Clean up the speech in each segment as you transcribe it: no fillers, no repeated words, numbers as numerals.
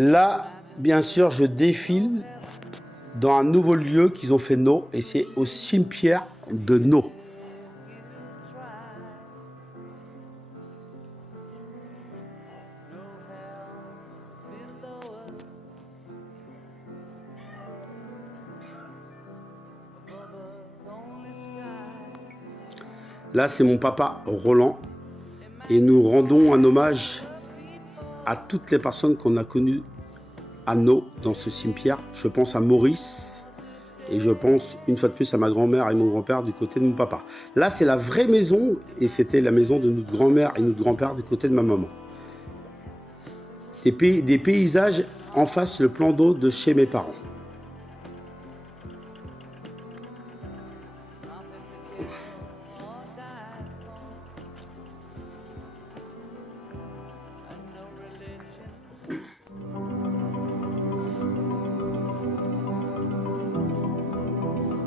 Là, bien sûr, je défile dans un nouveau lieu qu'ils ont fait Nau, et c'est au cimetière de Nau. Là, c'est mon papa Roland, et nous rendons un hommage à toutes les personnes qu'on a connues à Nau, dans ce cimetière. Je pense à Maurice, et je pense une fois de plus à ma grand-mère et mon grand-père du côté de mon papa. Là, c'est la vraie maison, et c'était la maison de notre grand-mère et notre grand-père du côté de ma maman. Des paysages en face, le plan d'eau de chez mes parents.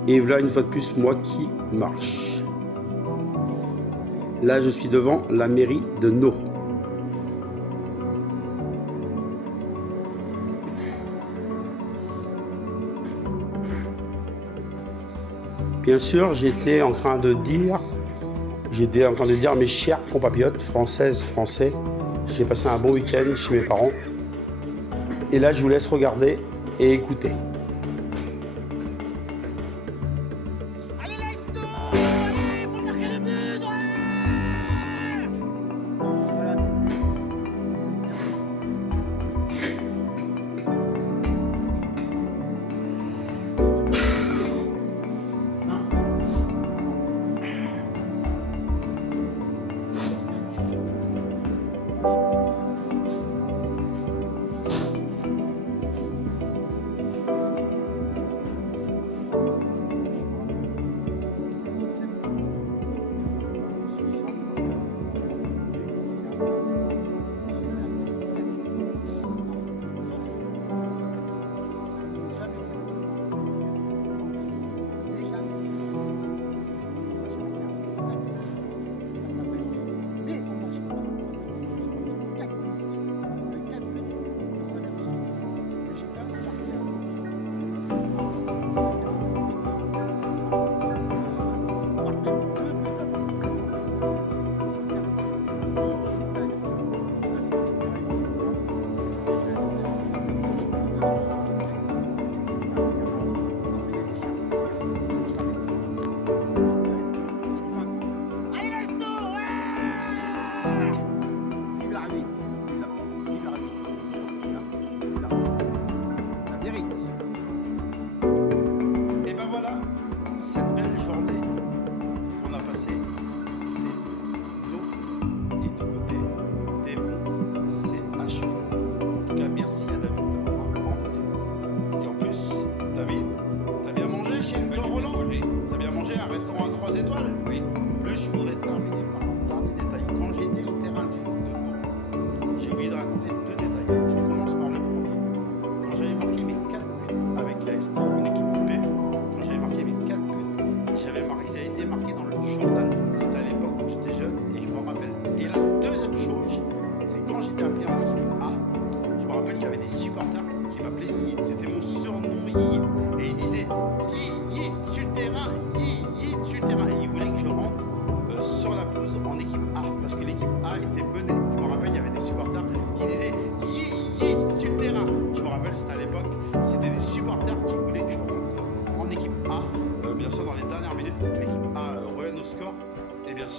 Et voilà une fois de plus moi qui marche. Là je suis devant la mairie de Nau. Bien sûr j'étais en train de dire mes chers compatriotes françaises, français, j'ai passé un bon week-end chez mes parents. Et là je vous laisse regarder et écouter.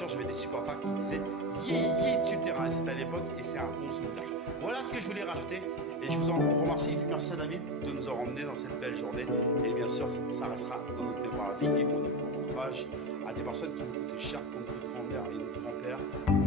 J'avais des supporters qui disaient sur le terrain, c'était à l'époque et c'est un bon souvenir. Voilà ce que je voulais rajouter et je vous en remercie. Merci à David de nous avoir emmenés dans cette belle journée et bien sûr ça restera dans notre mémoire à vie et qu'on hommage à des personnes qui nous coûtaient cher comme notre grand-mère et notre grand-père.